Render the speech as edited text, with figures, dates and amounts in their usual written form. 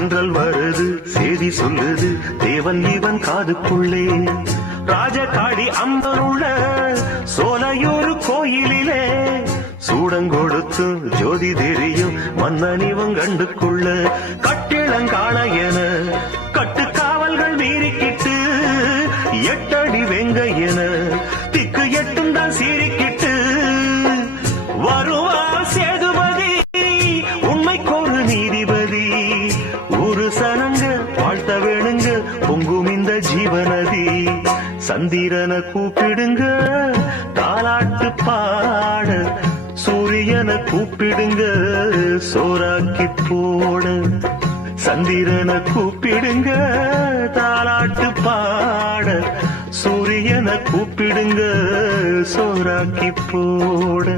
தென்றல் வருது செய்தி சொல்லுது தேவன் இவன் காதுக்குள்ளே. ராஜகாடி அம்பருள்ள சோலையூர் கோயிலிலே சூடங்கொடுத்து ஜோதி தெரியும் மன்னன் இவன் கண்டுக்குள்ள. கட்டிளங்காண என கட்டுக்காவல்கள் மீறிக்கிட்டு 8 அடி வெங்க என திக்கு 8 தான் சீறிக்கிட்டு வருவார் சேதுபதி உண்மைக்கொரு நீதிபதி. ஒரு சனங்க வாழ்த்த வேணுங்க பொங்கும் இந்த ஜீவநதி. சந்திரனை கூப்பிடுங்க தாலாட்டு பாட, சூரியனை கூப்பிடுங்க சோறாக்கி போட. சந்திரனை கூப்பிடுங்க தாலாட்டு பாட, சூரியனை கூப்பிடுங்க சோறாக்கி போட.